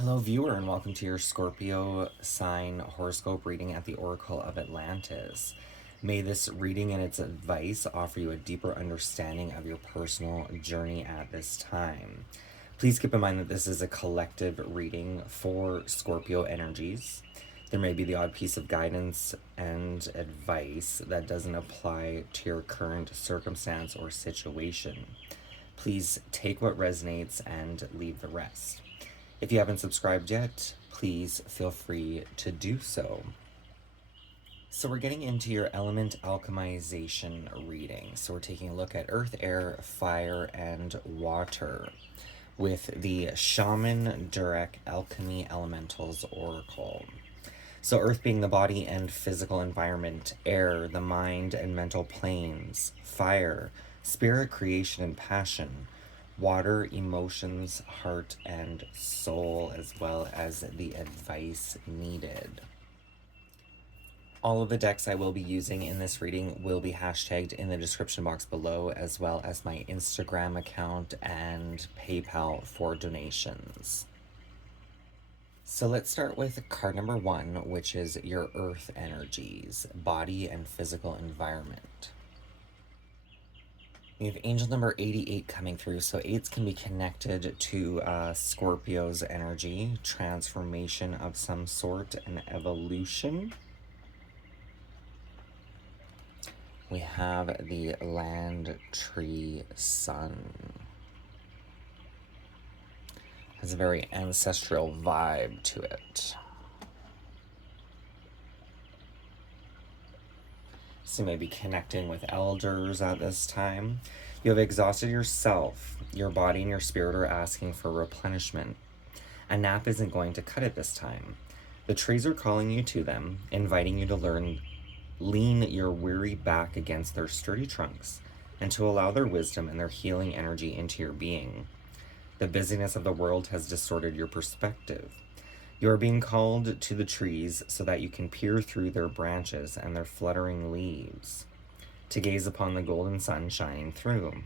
Hello, viewer, and welcome to your Scorpio sign horoscope reading at the Oracle of Atlantis. May this reading and its advice offer you a deeper understanding of your personal journey at this time. Please keep in mind that this is a collective reading for Scorpio energies. There may be the odd piece of guidance and advice that doesn't apply to your current circumstance or situation. Please take what resonates and leave the rest. If you haven't subscribed yet, please feel free to do so. So we're getting into your element alchemization reading. So we're taking a look at earth, air, fire, and water with the Shaman Durek Alchemy Elementals Oracle. So earth being the body and physical environment, air, the mind and mental planes, fire, spirit, creation, and passion, water, emotions, heart, and soul, as well as the advice needed. All of the decks I will be using in this reading will be hashtagged in the description box below, as well as my Instagram account and PayPal for donations. So let's start with card number 1, which is your earth energies, body and physical environment. We have angel number 88 coming through. So 8s can be connected to Scorpio's energy, transformation of some sort, and evolution. We have the land tree sun. Has a very ancestral vibe to it. So maybe connecting with elders at this time. You have exhausted yourself. Your body and your spirit are asking for replenishment. A nap isn't going to cut it this time. The trees are calling you to them, inviting you to lean your weary back against their sturdy trunks, and to allow their wisdom and their healing energy into your being. The busyness of the world has distorted your perspective. You are being called to the trees so that you can peer through their branches and their fluttering leaves, to gaze upon the golden sun shining through.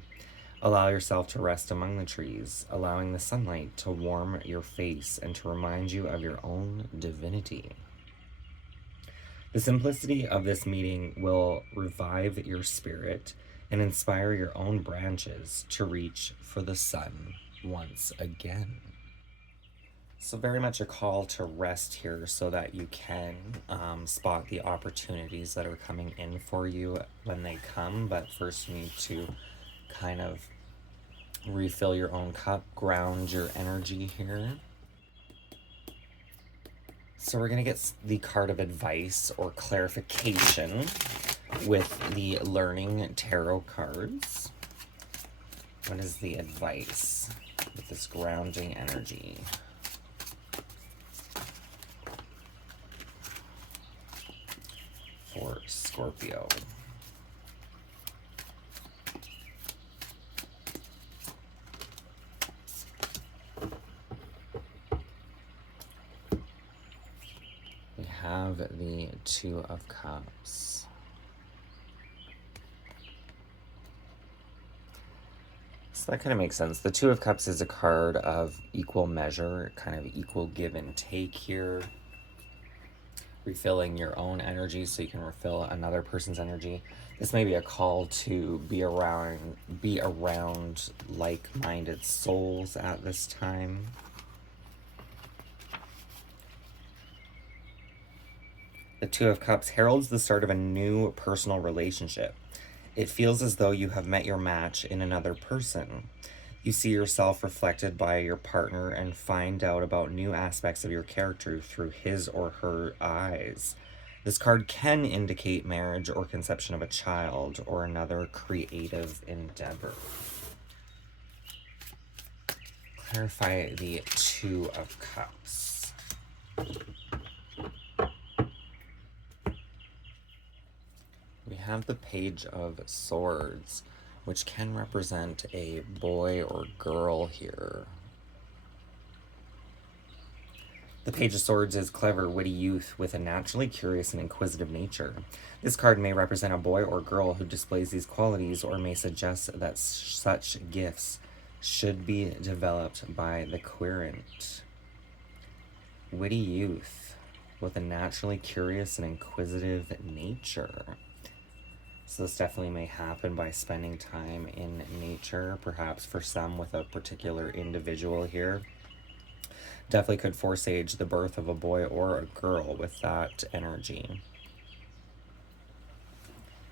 Allow yourself to rest among the trees, allowing the sunlight to warm your face and to remind you of your own divinity. The simplicity of this meeting will revive your spirit and inspire your own branches to reach for the sun once again. So very much a call to rest here so that you can spot the opportunities that are coming in for you when they come. But first you need to kind of refill your own cup, ground your energy here. So we're going to get the card of advice or clarification with the Learning Tarot cards. What is the advice with this grounding energy? For Scorpio. We have the Two of Cups. So that kind of makes sense. The Two of Cups is a card of equal measure, kind of equal give and take here. Refilling your own energy so you can refill another person's energy. This may be a call to be around like-minded souls at this time. The Two of Cups heralds the start of a new personal relationship. It feels as though you have met your match in another person. You see yourself reflected by your partner and find out about new aspects of your character through his or her eyes. This card can indicate marriage or conception of a child or another creative endeavor. Clarify the Two of Cups. We have the Page of Swords, which can represent a boy or girl here. The Page of Swords is clever, witty youth with a naturally curious and inquisitive nature. This card may represent a boy or girl who displays these qualities, or may suggest that such gifts should be developed by the querent. witty youth with a naturally curious and inquisitive nature. So this definitely may happen by spending time in nature, perhaps for some with a particular individual here. Definitely could foresage the birth of a boy or a girl with that energy.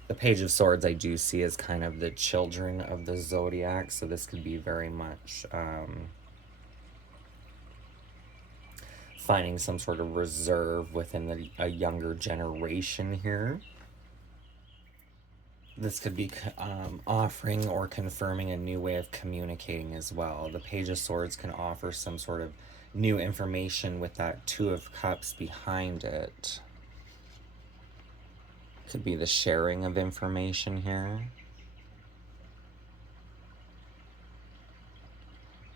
The Page of Swords I do see as kind of the children of the Zodiac, so this could be very much finding some sort of reserve within a younger generation here. This could be offering or confirming a new way of communicating as well. The Page of Swords can offer some sort of new information with that Two of Cups behind it. Could be the sharing of information here.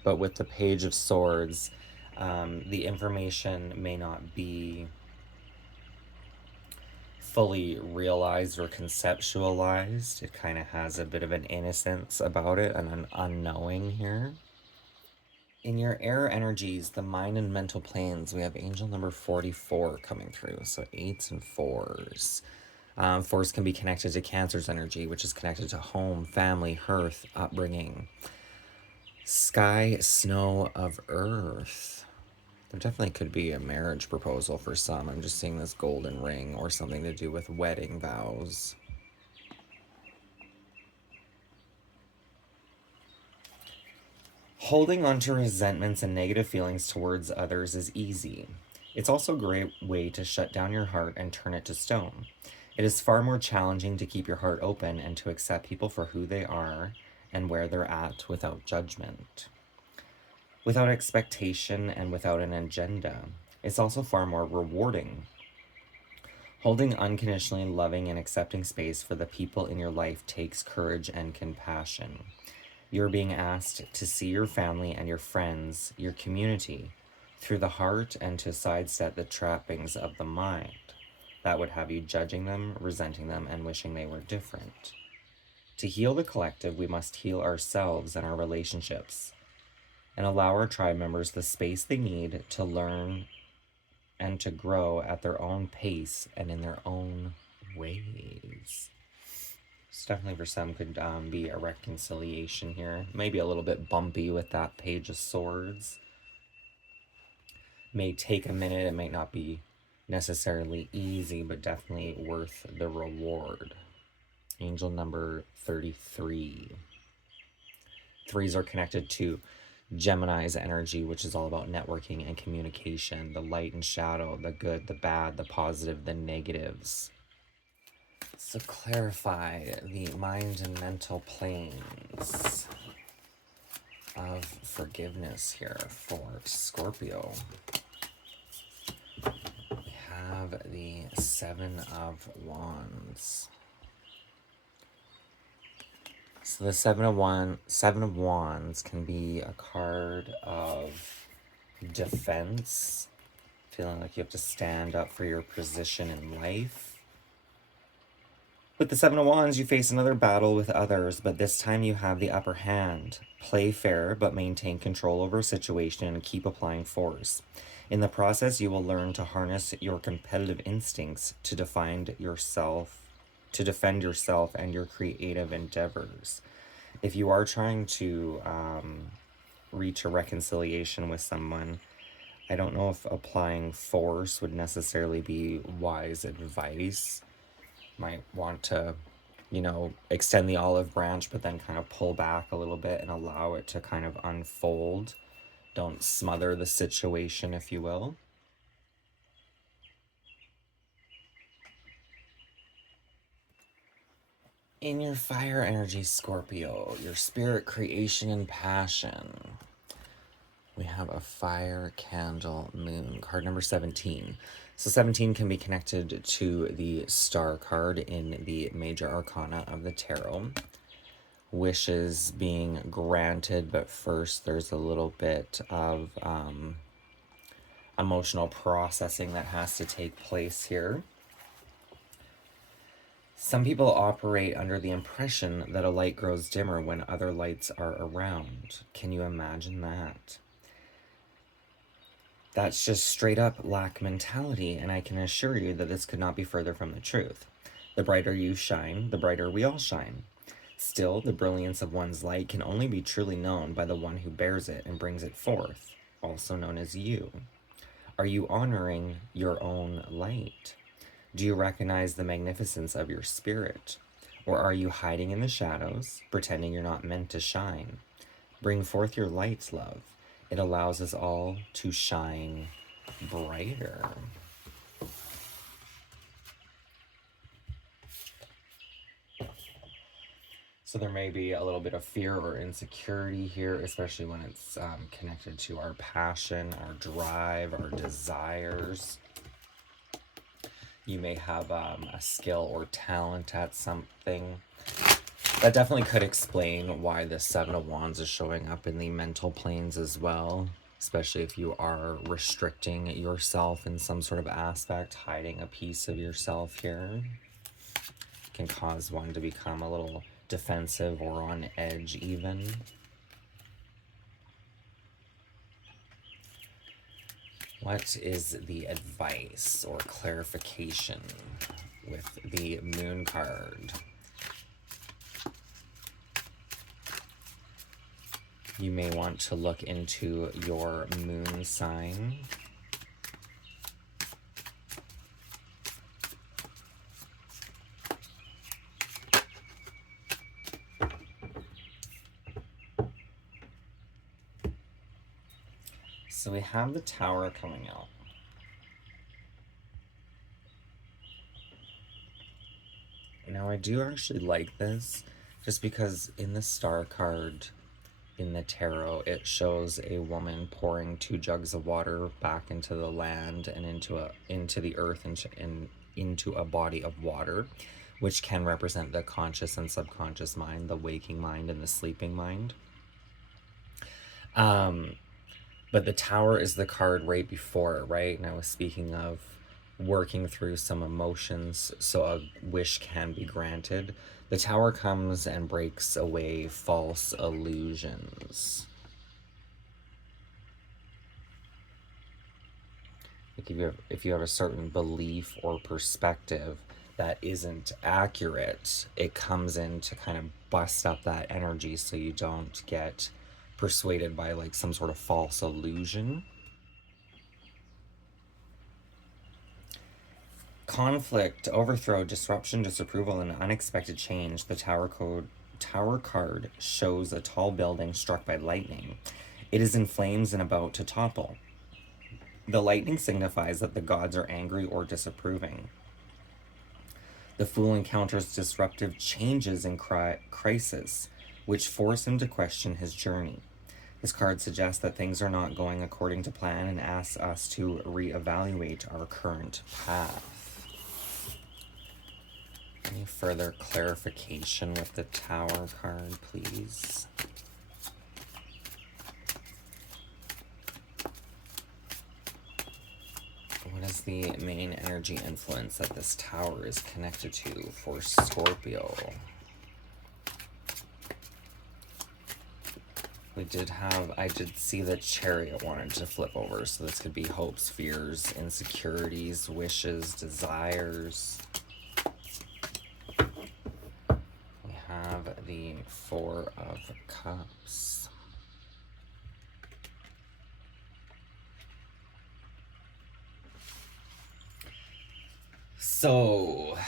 But with the Page of Swords, the information may not be fully realized or conceptualized. It kind of has a bit of an innocence about it and an unknowing here. In your air energies, the mind and mental planes, we have angel number 44 coming through. So 8s and 4s. 4s can be connected to Cancer's energy, which is connected to home, family, hearth, upbringing. Sky, snow of earth. There definitely could be a marriage proposal for some. I'm just seeing this golden ring or something to do with wedding vows. Holding on to resentments and negative feelings towards others is easy. It's also a great way to shut down your heart and turn it to stone. It is far more challenging to keep your heart open and to accept people for who they are and where they're at without judgment, without expectation, and without an agenda. It's also far more rewarding. Holding unconditionally loving and accepting space for the people in your life takes courage and compassion. You're being asked to see your family and your friends, your community, through the heart and to sidestep the trappings of the mind that would have you judging them, resenting them, and wishing they were different. To heal the collective, we must heal ourselves and our relationships and allow our tribe members the space they need to learn and to grow at their own pace and in their own ways. So definitely for some could be a reconciliation here. Maybe a little bit bumpy with that Page of Swords. May take a minute. It may not be necessarily easy, but definitely worth the reward. Angel number 33. 3s are connected to Gemini's energy, which is all about networking and communication, the light and shadow, the good, the bad, the positive, the negatives. So clarify the mind and mental planes of forgiveness here for Scorpio. We have the 7 of Wands. So the Seven of Wands can be a card of defense, feeling like you have to stand up for your position in life. With the Seven of Wands, you face another battle with others, but this time you have the upper hand. Play fair, but maintain control over a situation and keep applying force. In the process, you will learn to harness your competitive instincts to defend yourself and your creative endeavors. If you are trying to reach a reconciliation with someone, I don't know if applying force would necessarily be wise advice. Might want to, extend the olive branch, but then kind of pull back a little bit and allow it to kind of unfold. Don't smother the situation, if you will. In your fire energy, Scorpio, your spirit, creation, and passion, we have a fire candle moon, card number 17. So 17 can be connected to the star card in the major arcana of the tarot. Wishes being granted, but first there's a little bit of emotional processing that has to take place here. Some people operate under the impression that a light grows dimmer when other lights are around. Can you imagine that? That's just straight up lack mentality, and I can assure you that this could not be further from the truth. The brighter you shine, the brighter we all shine. Still, the brilliance of one's light can only be truly known by the one who bears it and brings it forth, also known as you. Are you honoring your own light? Do you recognize the magnificence of your spirit? Or are you hiding in the shadows, pretending you're not meant to shine? Bring forth your light, love. It allows us all to shine brighter. So there may be a little bit of fear or insecurity here, especially when it's connected to our passion, our drive, our desires. You may have a skill or talent at something. That definitely could explain why the Seven of Wands is showing up in the mental planes as well, especially if you are restricting yourself in some sort of aspect, hiding a piece of yourself here. It can cause one to become a little defensive or on edge even. What is the advice or clarification with the Moon card? You may want to look into your moon sign. So we have the Tower coming out. Now I do actually like this, just because in the Star card in the tarot, it shows a woman pouring 2 jugs of water back into the land and into the earth and into a body of water, which can represent the conscious and subconscious mind, the waking mind and the sleeping mind. But the Tower is the card right before it, right? And I was speaking of working through some emotions so a wish can be granted. The Tower comes and breaks away false illusions. Like if you have a certain belief or perspective that isn't accurate, it comes in to kind of bust up that energy so you don't get persuaded by like some sort of false illusion. Conflict, overthrow, disruption, disapproval, and unexpected change. The Tower card shows a tall building struck by lightning. It is in flames and about to topple. The lightning signifies that the gods are angry or disapproving. The Fool encounters disruptive changes in crisis, which force him to question his journey. This card suggests that things are not going according to plan and asks us to reevaluate our current path. Any further clarification with the Tower card, please? What is the main energy influence that this Tower is connected to for Scorpio? I did see the Chariot wanted to flip over, so this could be hopes, fears, insecurities, wishes, desires. We have the Four of Cups. So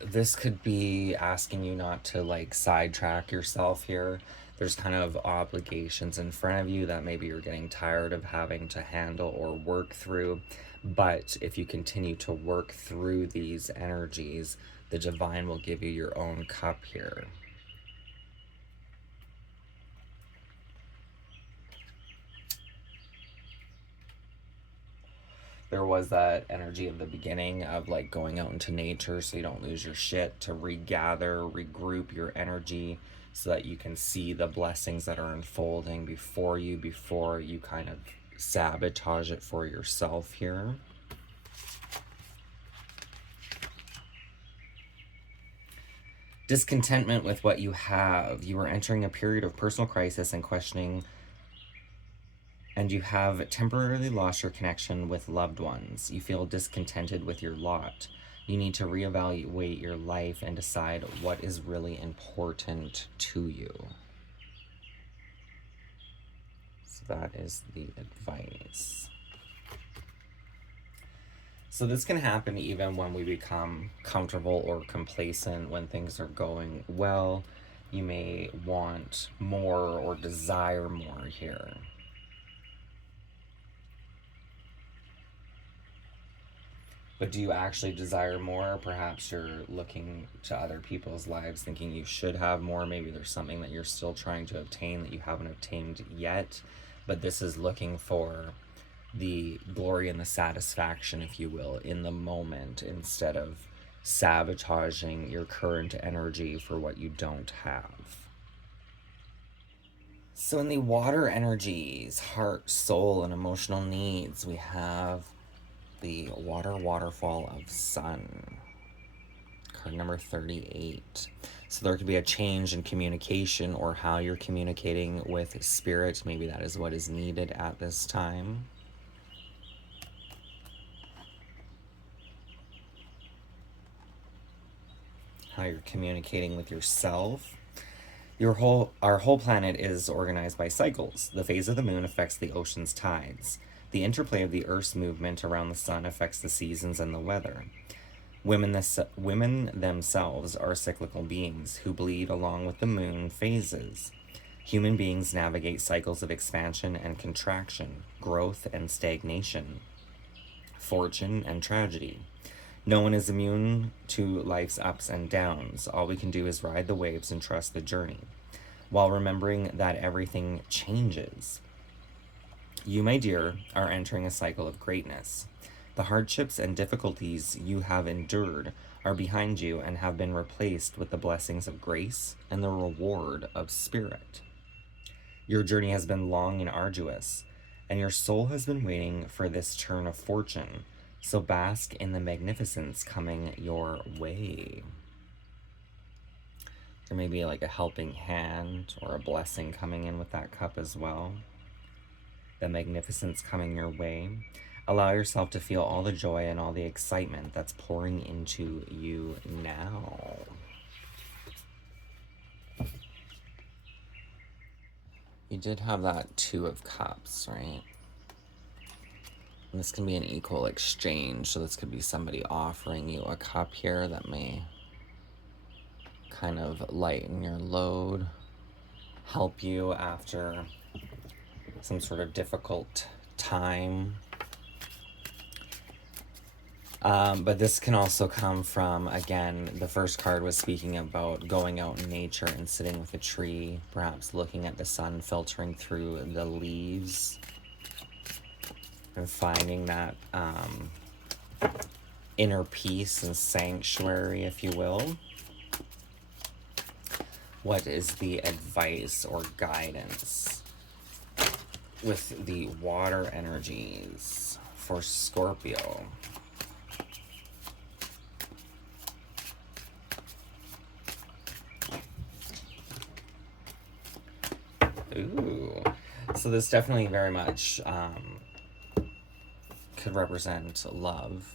this could be asking you not to like sidetrack yourself here. There's kind of obligations in front of you that maybe you're getting tired of having to handle or work through. But if you continue to work through these energies, the divine will give you your own cup here. There was that energy of the beginning of like going out into nature so you don't lose your shit, to regather, regroup your energy so that you can see the blessings that are unfolding before you kind of sabotage it for yourself here. Discontentment with what you have. You are entering a period of personal crisis and questioning And you have temporarily lost your connection with loved ones. You feel discontented with your lot. You need to reevaluate your life and decide what is really important to you. So that is the advice. So this can happen even when we become comfortable or complacent, when things are going well. You may want more or desire more here. But do you actually desire more? Perhaps you're looking to other people's lives thinking you should have more. Maybe there's something that you're still trying to obtain that you haven't obtained yet. But this is looking for the glory and the satisfaction, if you will, in the moment, instead of sabotaging your current energy for what you don't have. So in the water energies, heart, soul, and emotional needs, we have the water waterfall of sun, card number 38. So there could be a change in communication or how you're communicating with spirit. Maybe that is what is needed at this time. How you're communicating with yourself. Our whole planet is organized by cycles. The phase of the moon affects the ocean's tides. The interplay of the Earth's movement around the sun affects the seasons and the weather. Women themselves are cyclical beings who bleed along with the moon phases. Human beings navigate cycles of expansion and contraction, growth and stagnation, fortune and tragedy. No one is immune to life's ups and downs. All we can do is ride the waves and trust the journey, while remembering that everything changes. You, my dear, are entering a cycle of greatness. The hardships and difficulties you have endured are behind you and have been replaced with the blessings of grace and the reward of spirit. Your journey has been long and arduous, and your soul has been waiting for this turn of fortune. So bask in the magnificence coming your way. There may be like a helping hand or a blessing coming in with that cup as well. The magnificence coming your way. Allow yourself to feel all the joy and all the excitement that's pouring into you now. You did have that Two of Cups, right? And this can be an equal exchange, so this could be somebody offering you a cup here that may kind of lighten your load, help you after some sort of difficult time. But this can also come from, again, the first card was speaking about going out in nature and sitting with a tree, perhaps looking at the sun filtering through the leaves, and finding that inner peace and sanctuary, if you will. What is the advice or guidance with the water energies for Scorpio? Ooh, so this definitely very much could represent love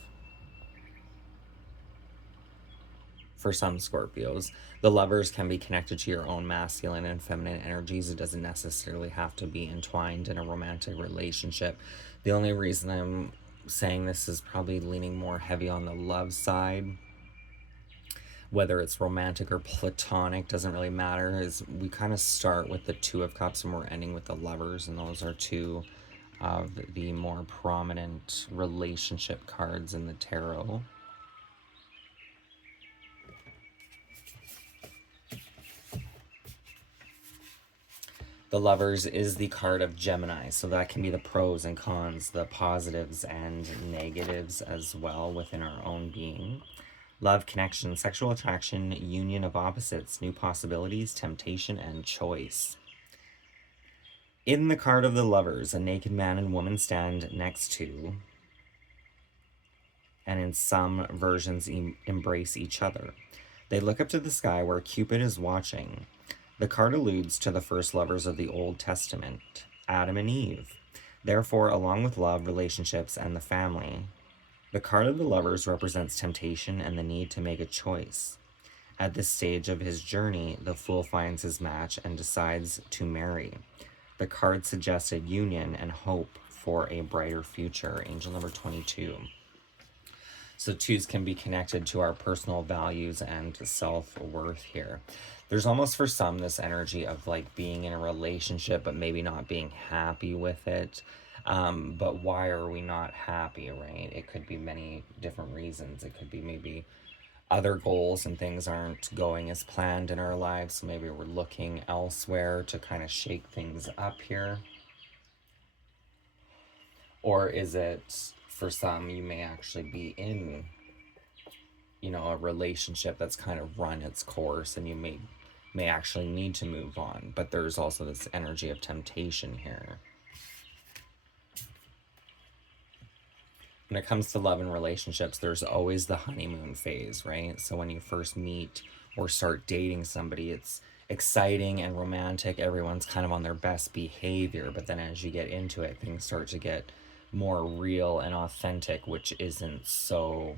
for some Scorpios. The lovers can be connected to your own masculine and feminine energies. It doesn't necessarily have to be entwined in a romantic relationship. The only reason I'm saying this is probably leaning more heavy on the love side. Whether it's romantic or platonic doesn't really matter, is we kind of start with the Two of Cups and we're ending with the lovers, and those are two of the more prominent relationship cards in the tarot. The Lovers is the card of Gemini, so that can be the pros and cons, the positives and negatives as well within our own being. Love, connection, sexual attraction, union of opposites, new possibilities, temptation, and choice. In the card of the Lovers, a naked man and woman stand next to, and in some versions embrace each other. They look up to the sky where Cupid is watching. The card alludes to the first lovers of the Old Testament, Adam and Eve. Therefore, along with love, relationships, and the family, the card of the Lovers represents temptation and the need to make a choice. At this stage of his journey, the Fool finds his match and decides to marry. The card suggested union and hope for a brighter future. Angel number 22. So twos can be connected to our personal values and self-worth here. There's almost for some this energy of like being in a relationship but maybe not being happy with it. But why are we not happy, right? It could be many different reasons. It could be maybe other goals and things aren't going as planned in our lives. So maybe we're looking elsewhere to kind of shake things up here. Or is it, for some, you may actually be in, a relationship that's kind of run its course and you may actually need to move on. But there's also this energy of temptation here. When it comes to love and relationships, there's always the honeymoon phase, right? So when you first meet or start dating somebody, it's exciting and romantic. Everyone's kind of on their best behavior. But then as you get into it, things start to get more real and authentic, which isn't so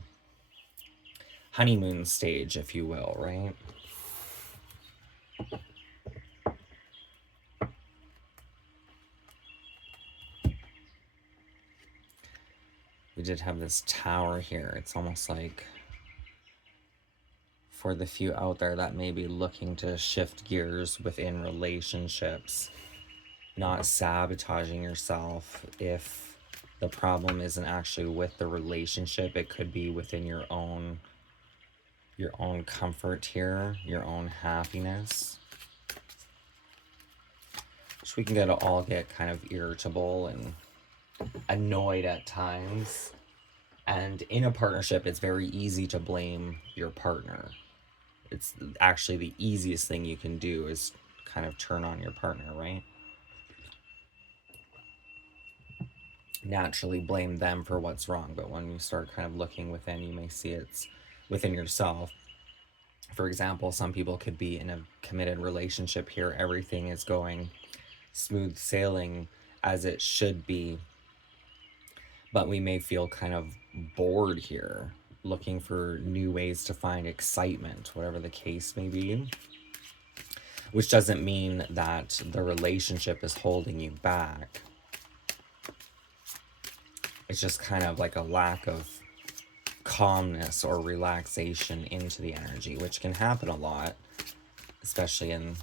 honeymoon stage, if you will, right? We did have this Tower here. It's almost like for the few out there that may be looking to shift gears within relationships, not sabotaging yourself. If the problem isn't actually with the relationship, it could be within your own comfort here, your own happiness. So we can all get kind of irritable and annoyed at times. And in a partnership, it's very easy to blame your partner. It's actually the easiest thing you can do is kind of turn on your partner, right? Naturally blame them for what's wrong, but when you start kind of looking within, you may see it's within yourself. For example, some people could be in a committed relationship here. Everything is going smooth sailing as it should be, but we may feel kind of bored here, looking for new ways to find excitement, whatever the case may be. Which doesn't mean that the relationship is holding you back. It's just kind of like a lack of calmness or relaxation into the energy, which can happen a lot, especially in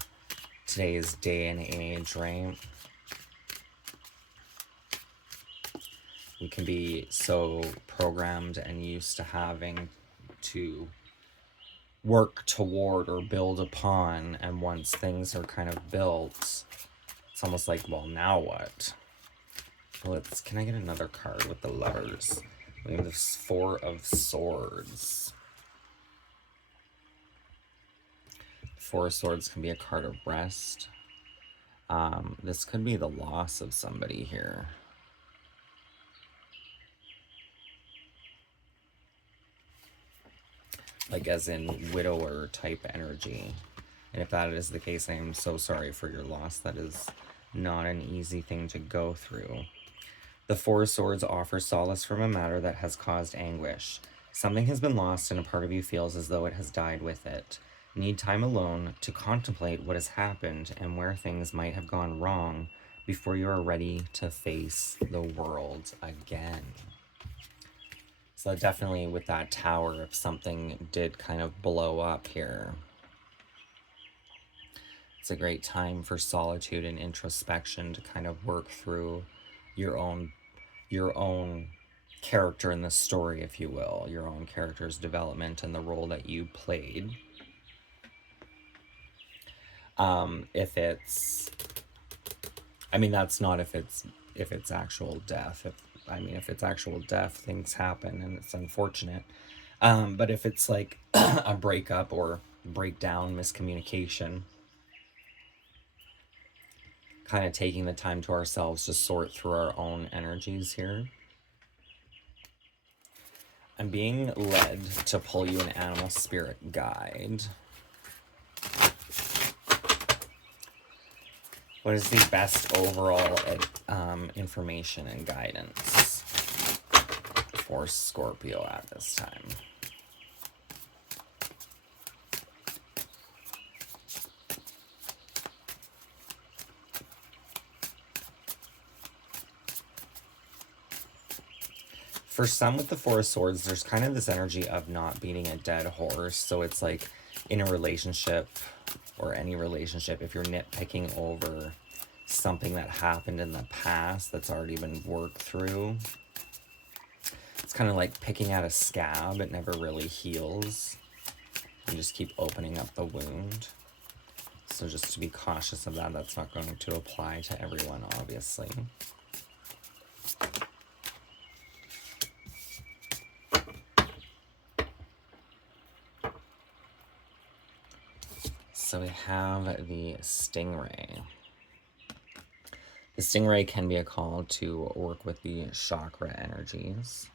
today's day and age, right? We can be so programmed and used to having to work toward or build upon, and once things are kind of built, it's almost like, well, now what? Can I get another card with the Lovers? We have this Four of Swords. Four of Swords can be a card of rest. This could be the loss of somebody here. Like as in widower type energy. And if that is the case, I am so sorry for your loss. That is not an easy thing to go through. The Four of Swords offers solace from a matter that has caused anguish. Something has been lost and a part of you feels as though it has died with it. Need time alone to contemplate what has happened and where things might have gone wrong before you are ready to face the world again. So definitely with that Tower, if something did kind of blow up here, it's a great time for solitude and introspection to kind of work through your own character in the story, if you will, your own character's development and the role that you played. That's not if it's actual death. If it's actual death, things happen and it's unfortunate. But if it's like a breakup or breakdown, miscommunication, kind of taking the time to ourselves to sort through our own energies here. I'm being led to pull you an animal spirit guide. What is the best overall information and guidance for Scorpio at this time? For some with the Four of Swords, there's kind of this energy of not beating a dead horse. So it's like in a relationship or any relationship, if you're nitpicking over something that happened in the past that's already been worked through, it's kind of like picking at a scab. It never really heals. You just keep opening up the wound. So just to be cautious of that, that's not going to apply to everyone, obviously. So we have the Stingray. The Stingray can be a call to work with the chakra energies.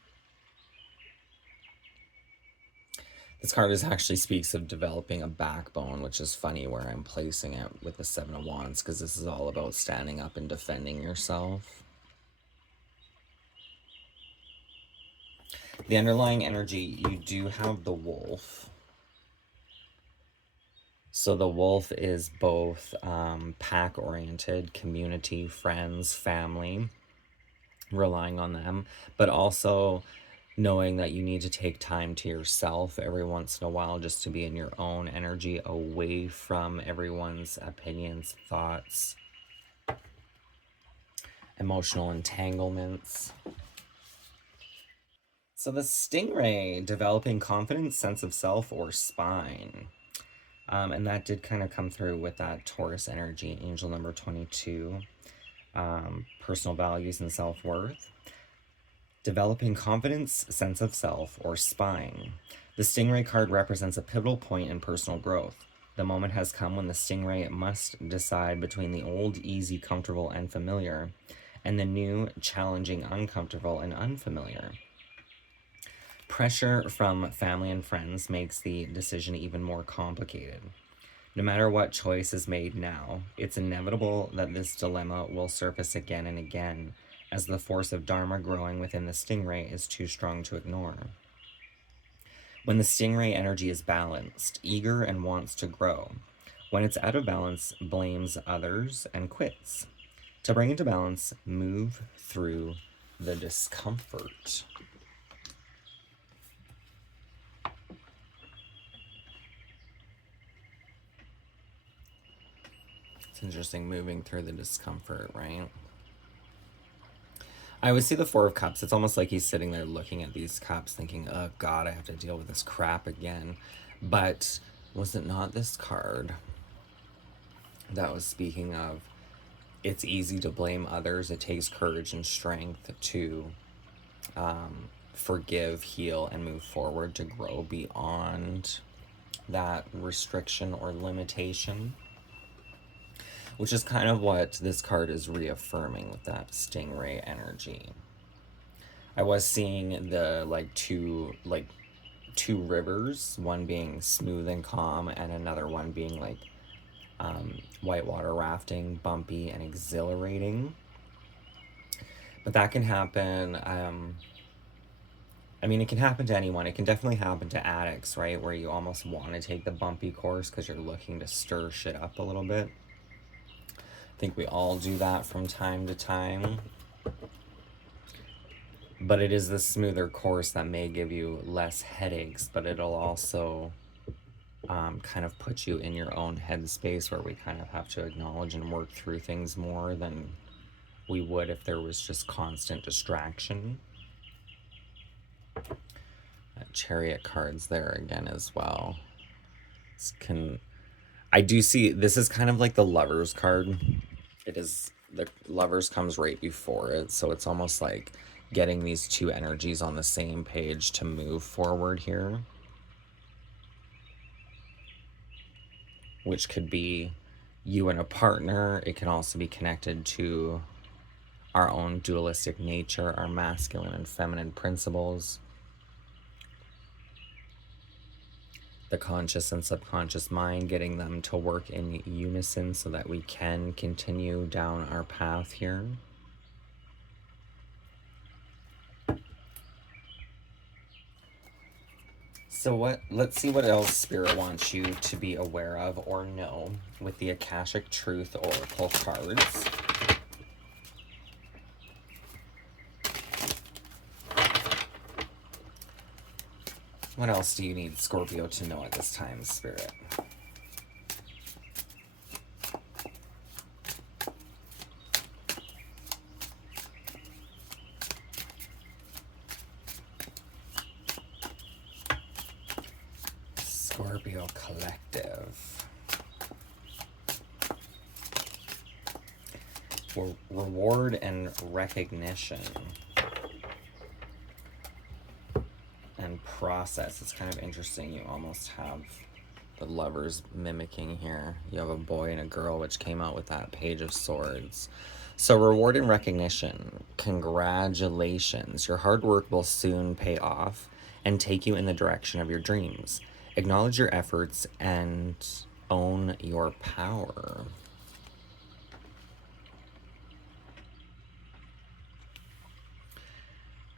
This card actually speaks of developing a backbone, which is funny where I'm placing it with the Seven of Wands, because this is all about standing up and defending yourself. The underlying energy, you do have the Wolf. So the Wolf is both pack-oriented, community, friends, family, relying on them, but also knowing that you need to take time to yourself every once in a while just to be in your own energy, away from everyone's opinions, thoughts, emotional entanglements. So the Stingray, developing confidence, sense of self, or spine. And that did kind of come through with that Taurus energy, angel number 22, personal values and self-worth. Developing confidence, sense of self, or spine. The Stingray card represents a pivotal point in personal growth. The moment has come when the Stingray must decide between the old, easy, comfortable, and familiar, and the new, challenging, uncomfortable, and unfamiliar. Pressure from family and friends makes the decision even more complicated. No matter what choice is made now, it's inevitable that this dilemma will surface again and again, as the force of Dharma growing within the Stingray is too strong to ignore. When the Stingray energy is balanced, eager, and wants to grow. When it's out of balance, blames others and quits. To bring it to balance, move through the discomfort. Interesting, moving through the discomfort, right? I always see the Four of Cups. It's almost like he's sitting there looking at these cups thinking, oh God, I have to deal with this crap again. But was it not this card that was speaking of it's easy to blame others? It takes courage and strength to forgive, heal, and move forward to grow beyond that restriction or limitation. Which is kind of what this card is reaffirming with that Stingray energy. I was seeing the two rivers, one being smooth and calm, and another one being like whitewater rafting, bumpy and exhilarating. But that can happen. I mean, it can happen to anyone. It can definitely happen to addicts, right? Where you almost want to take the bumpy course because you're looking to stir shit up a little bit. I think we all do that from time to time. But it is the smoother course that may give you less headaches, but it'll also kind of put you in your own headspace where we kind of have to acknowledge and work through things more than we would if there was just constant distraction. Chariot cards there again as well. I do see this is kind of like the Lovers card. It is, the Lovers comes right before it, so it's almost like getting these two energies on the same page to move forward here, which could be you and a partner. It can also be connected to our own dualistic nature, our masculine and feminine principles. the conscious and subconscious mind, getting them to work in unison so that we can continue down our path here. So let's see what else Spirit wants you to be aware of or know with the Akashic Truth Oracle cards. What else do you need Scorpio to know at this time, Spirit? Scorpio Collective. Reward and recognition. And process. It's kind of interesting. You almost have the lovers mimicking here. You have a boy and a girl, which came out with that Page of Swords. So reward and recognition. Congratulations. Your hard work will soon pay off and take you in the direction of your dreams. Acknowledge your efforts and own your power.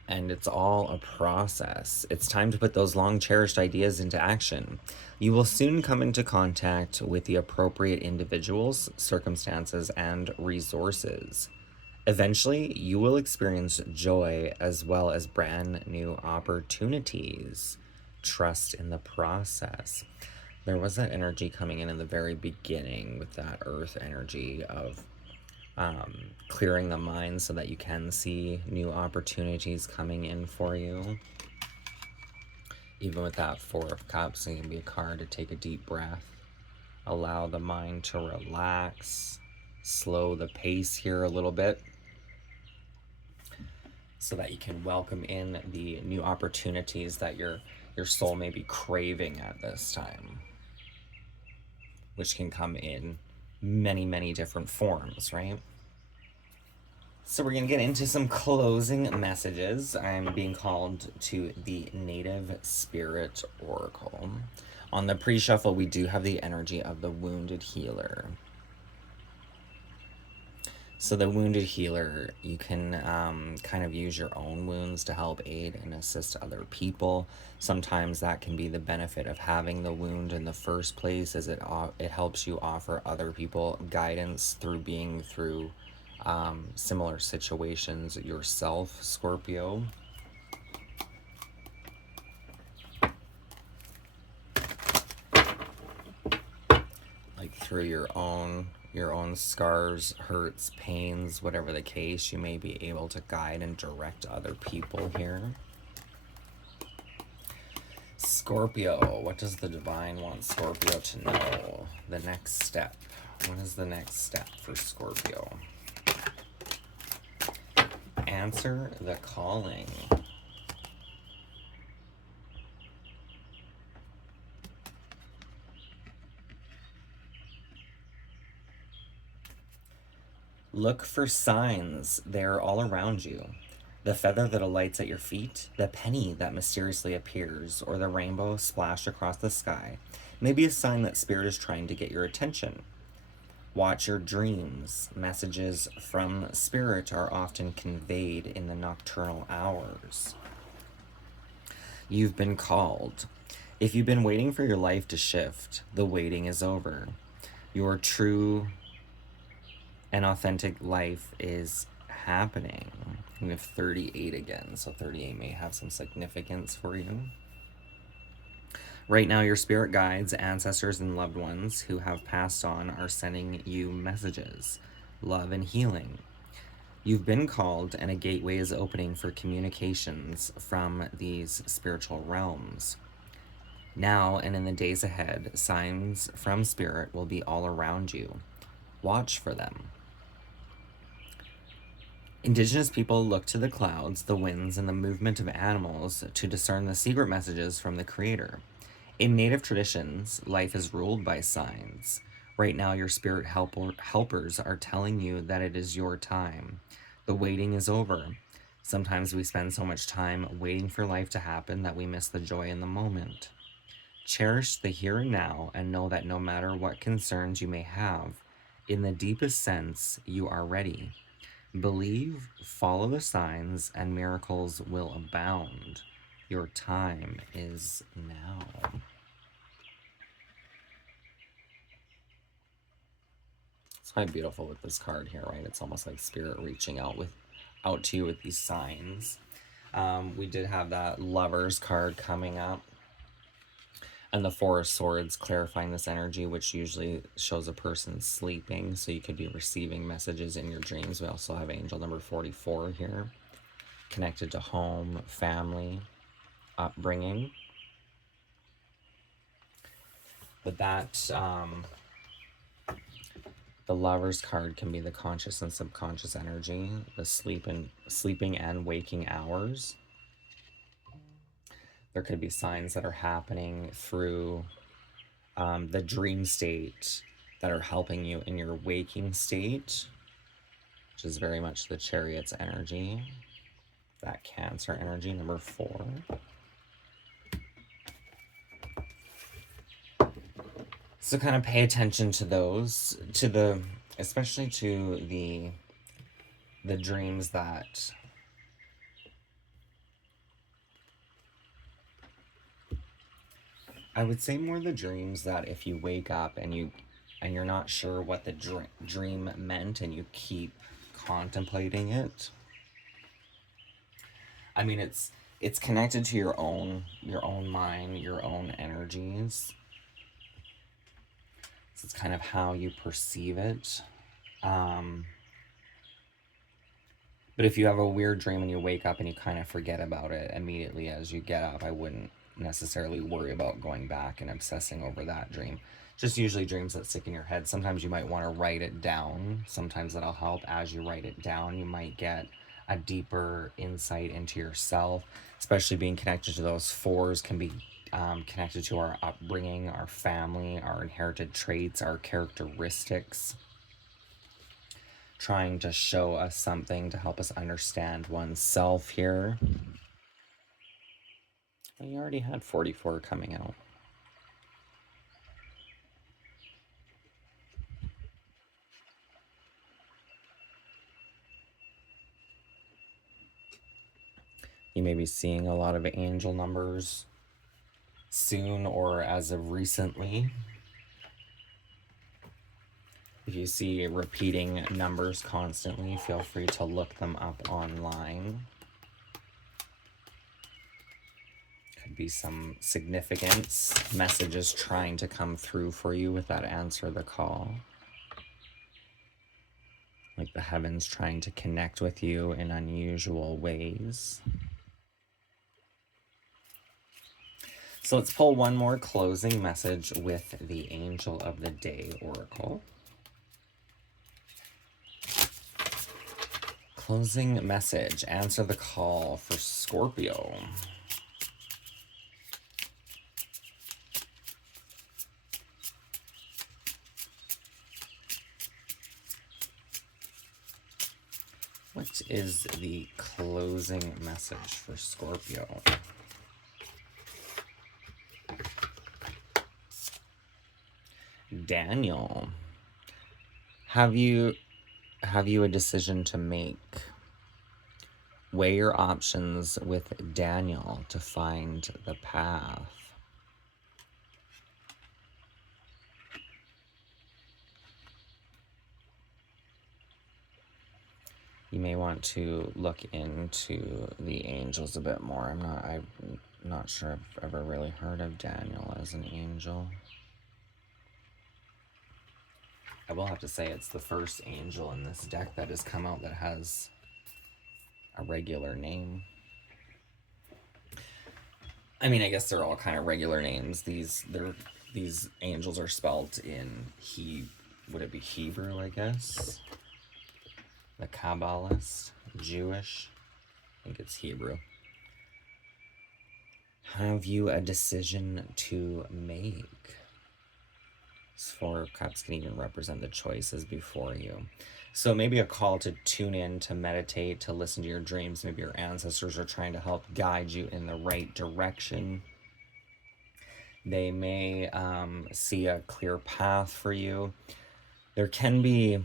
And it's all a process. It's time to put those long cherished ideas into action. You will soon come into contact with the appropriate individuals, circumstances, and resources. Eventually, you will experience joy as well as brand new opportunities. Trust in the process. There was that energy coming in the very beginning with that earth energy of clearing the mind so that you can see new opportunities coming in for you. Even with that Four of Cups, it can be a card to take a deep breath, allow the mind to relax, slow the pace here a little bit so that you can welcome in the new opportunities that your soul may be craving at this time, which can come in many different forms, right? So we're going to get into some closing messages. I'm being called to the Native Spirit Oracle. On the pre-shuffle, we do have the energy of the Wounded Healer. So the Wounded Healer, you can kind of use your own wounds to help aid and assist other people. Sometimes that can be the benefit of having the wound in the first place, as it helps you offer other people guidance through being through similar situations yourself, Scorpio. Like through your own scars, hurts, pains, whatever the case, you may be able to guide and direct other people here. Scorpio, what does the divine want Scorpio to know? The next step. What is the next step for Scorpio? Answer the calling. Look for signs. They're all around you. The feather that alights at your feet, the penny that mysteriously appears, or the rainbow splashed across the sky may be a sign that Spirit is trying to get your attention. Watch your dreams. Messages from Spirit are often conveyed in the nocturnal hours. You've been called. If you've been waiting for your life to shift, the waiting is over. Your true and authentic life is happening. We have 38 again, so 38 may have some significance for you. Right now, your spirit guides, ancestors, and loved ones who have passed on are sending you messages, love, and healing. You've been called, and a gateway is opening for communications from these spiritual realms. Now and in the days ahead, signs from Spirit will be all around you. Watch for them. Indigenous people look to the clouds, the winds, and the movement of animals to discern the secret messages from the Creator. In Native traditions, life is ruled by signs. Right now, your spirit helpers are telling you that it is your time. The waiting is over. Sometimes we spend so much time waiting for life to happen that we miss the joy in the moment. Cherish the here and now and know that no matter what concerns you may have, in the deepest sense, you are ready. Believe, follow the signs, and miracles will abound. Your time is now. It's quite beautiful with this card here, right? It's almost like spirit reaching out to you with these signs. We did have that Lovers card coming up, and the Four of Swords clarifying this energy, which usually shows a person sleeping, so you could be receiving messages in your dreams. We also have angel number 44 here, connected to home, family, upbringing. But that the Lovers card can be the conscious and subconscious energy, the sleeping and waking hours. There could be signs that are happening through the dream state that are helping you in your waking state, which is very much the Chariot's energy, that Cancer energy, number 4. So kind of pay attention to those, especially to the dreams that I would say more the dreams that if you wake up and you're not sure what the dream meant and you keep contemplating it. I mean, it's connected to your own mind, your own energies. So it's kind of how you perceive it. But if you have a weird dream and you wake up and you kind of forget about it immediately as you get up, I wouldn't necessarily worry about going back and obsessing over that dream. Just usually dreams that stick in your head. Sometimes you might want to write it down. Sometimes that'll help. As you write it down, you might get a deeper insight into yourself, especially being connected to those 4s can be connected to our upbringing, our family, our inherited traits, our characteristics, trying to show us something to help us understand oneself here. Well, you already had 44 coming out. You may be seeing a lot of angel numbers soon or as of recently. If you see repeating numbers constantly, feel free to look them up online. Could be some significance, messages trying to come through for you with that answer the call. Like the heavens trying to connect with you in unusual ways. So let's pull one more closing message with the Angel of the Day Oracle. Closing message, answer the call for Scorpio. What is the closing message for Scorpio? Daniel, have you a decision to make? Weigh your options with Daniel to find the path. You may want to look into the angels a bit more. I'm not sure I've ever really heard of Daniel as an angel. I will have to say it's the first angel in this deck that has come out that has a regular name. I mean, I guess they're all kind of regular names. These angels are spelled in would it be Hebrew, I guess? The Kabbalist, Jewish. I think it's Hebrew. Have you a decision to make? This 4 of Cups can even represent the choices before you. So maybe a call to tune in, to meditate, to listen to your dreams. Maybe your ancestors are trying to help guide you in the right direction. They may see a clear path for you. There can be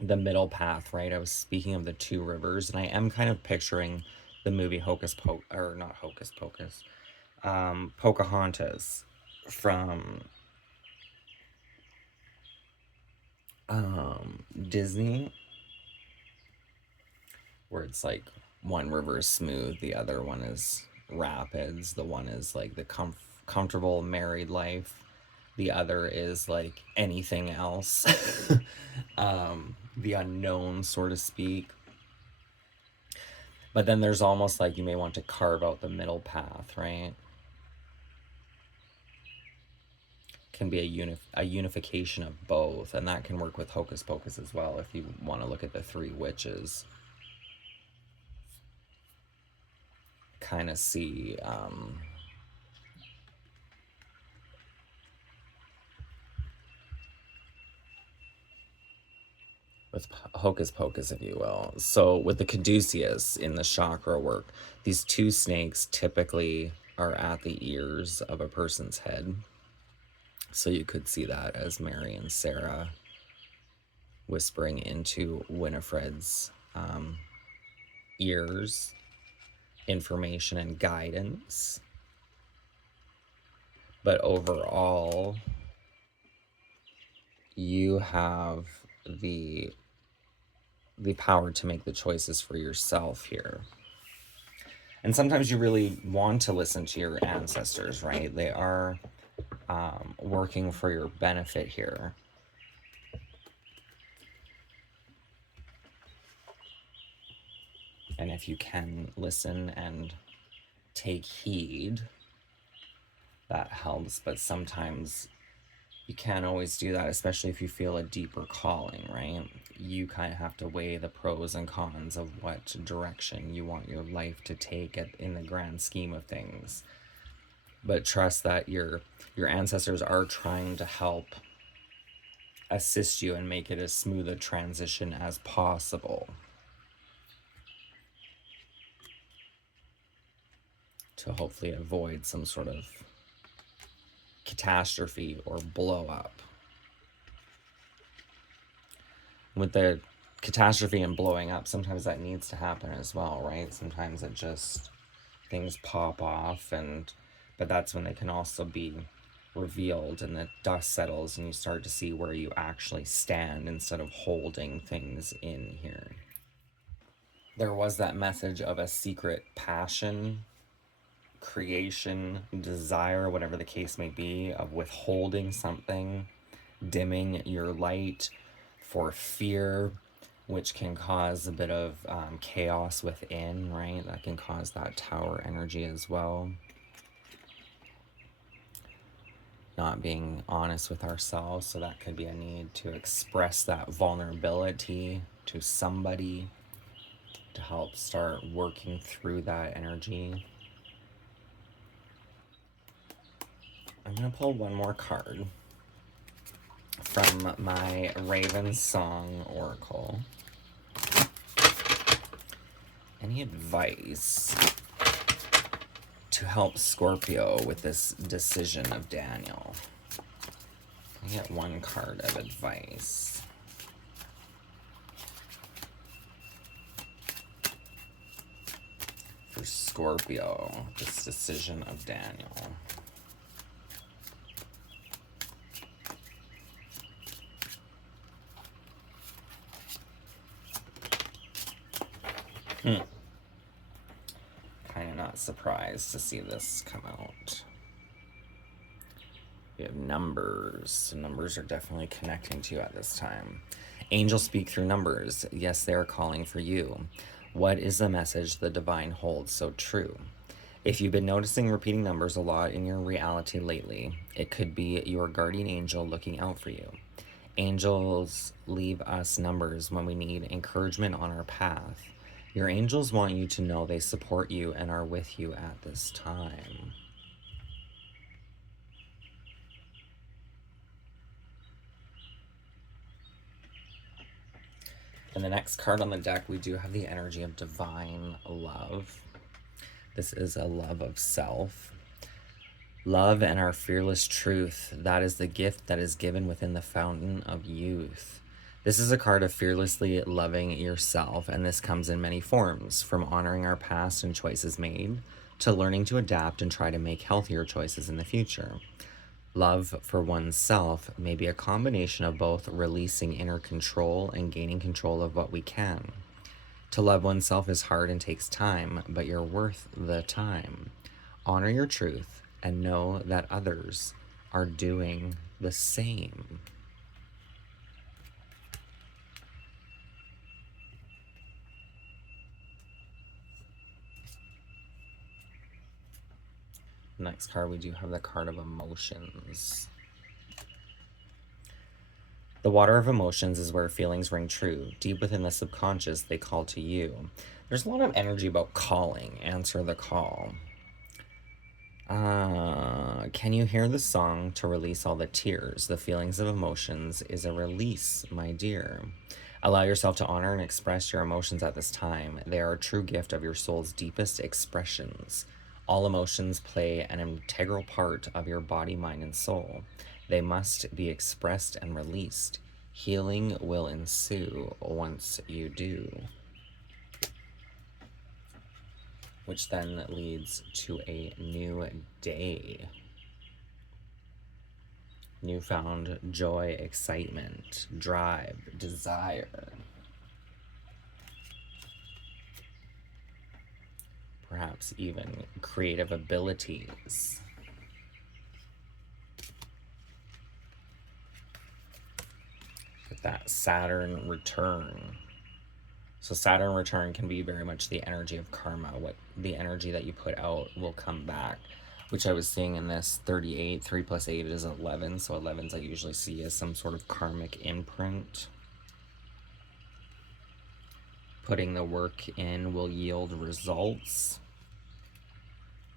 the middle path, right? I was speaking of the two rivers, and I am kind of picturing the movie Hocus Pocus, or not Hocus Pocus, Pocahontas from Disney, where it's like one river is smooth, the other one is rapids, the one is like the comfortable married life, the other is like anything else. The unknown, so to speak. But then there's almost like you may want to carve out the middle path, right? Can be a unification of both, and that can work with Hocus Pocus as well if you want to look at the three witches. Kind of see with Hocus Pocus, if you will. So with the caduceus in the chakra work, these two snakes typically are at the ears of a person's head. So you could see that as Mary and Sarah whispering into Winifred's ears information and guidance. But overall, you have the power to make the choices for yourself here. And sometimes you really want to listen to your ancestors, right? They are working for your benefit here. And if you can listen and take heed, that helps. But sometimes you can't always do that, especially if you feel a deeper calling, right? You kind of have to weigh the pros and cons of what direction you want your life to take in the grand scheme of things. But trust that your ancestors are trying to help assist you and make it as smooth a transition as possible, to hopefully avoid some sort of catastrophe or blow up. With the catastrophe and blowing up, sometimes that needs to happen as well, right? Sometimes it just, things pop off, but that's when they can also be revealed and the dust settles and you start to see where you actually stand instead of holding things in here. There was that message of a secret passion, creation, desire, whatever the case may be, of withholding something, dimming your light for fear, which can cause a bit of chaos within, right? That can cause that tower energy as well. Not being honest with ourselves, so that could be a need to express that vulnerability to somebody to help start working through that energy. I'm going to pull one more card from my Raven Song Oracle. Any advice to help Scorpio with this decision of Daniel? I get one card of advice. For Scorpio, this decision of Daniel. Kind of not surprised to see this come out. We have numbers. So numbers are definitely connecting to you at this time. Angels speak through numbers. Yes, they are calling for you. What is the message the divine holds so true? If you've been noticing repeating numbers a lot in your reality lately, it could be your guardian angel looking out for you. Angels leave us numbers when we need encouragement on our path. Your angels want you to know they support you and are with you at this time. And the next card on the deck, we do have the energy of divine love. This is a love of self. Love and our fearless truth, that is the gift that is given within the fountain of youth. This is a card of fearlessly loving yourself, and this comes in many forms, from honoring our past and choices made, to learning to adapt and try to make healthier choices in the future. Love for oneself may be a combination of both releasing inner control and gaining control of what we can. To love oneself is hard and takes time, but you're worth the time. Honor your truth and know that others are doing the same. Next card, we do have the card of emotions. The water of emotions is where feelings ring true. Deep within the subconscious, they call to you. There's a lot of energy about calling. Answer the call. Can you hear the song to release all the tears? The feelings of emotions is a release, my dear. Allow yourself to honor and express your emotions at this time. They are a true gift of your soul's deepest expressions. All emotions play an integral part of your body, mind, and soul. They must be expressed and released. Healing will ensue once you do. Which then leads to a new day. Newfound joy, excitement, drive, desire. Perhaps even creative abilities. With that Saturn return. So Saturn return can be very much the energy of karma. What the energy that you put out will come back, which I was seeing in this 38. 3 plus 8 is 11. So 11s I usually see as some sort of karmic imprint. Putting the work in will yield results.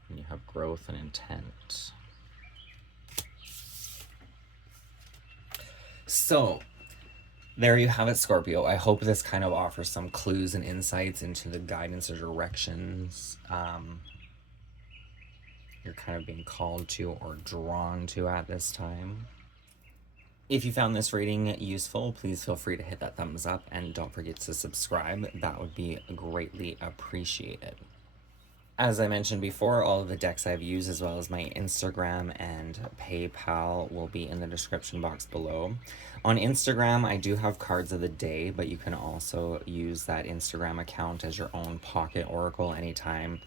And you have growth and intent. So there you have it, Scorpio. I hope this kind of offers some clues and insights into the guidance or directions you're kind of being called to or drawn to at this time. If you found this reading useful, please feel free to hit that thumbs up and don't forget to subscribe. That would be greatly appreciated. As I mentioned before, all of the decks I've used, as well as my Instagram and PayPal, will be in the description box below. On Instagram, I do have cards of the day, but you can also use that Instagram account as your own pocket oracle anytime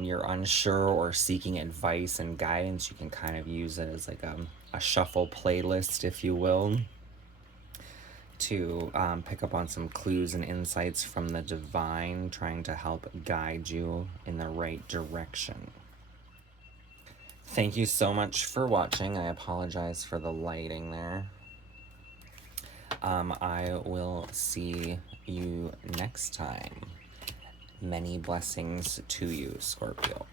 you're unsure or seeking advice and guidance. You can kind of use it as like a shuffle playlist, if you will, to pick up on some clues and insights from the divine, trying to help guide you in the right direction. Thank you so much for watching. I apologize for the lighting there. I will see you next time. Many blessings to you, Scorpio.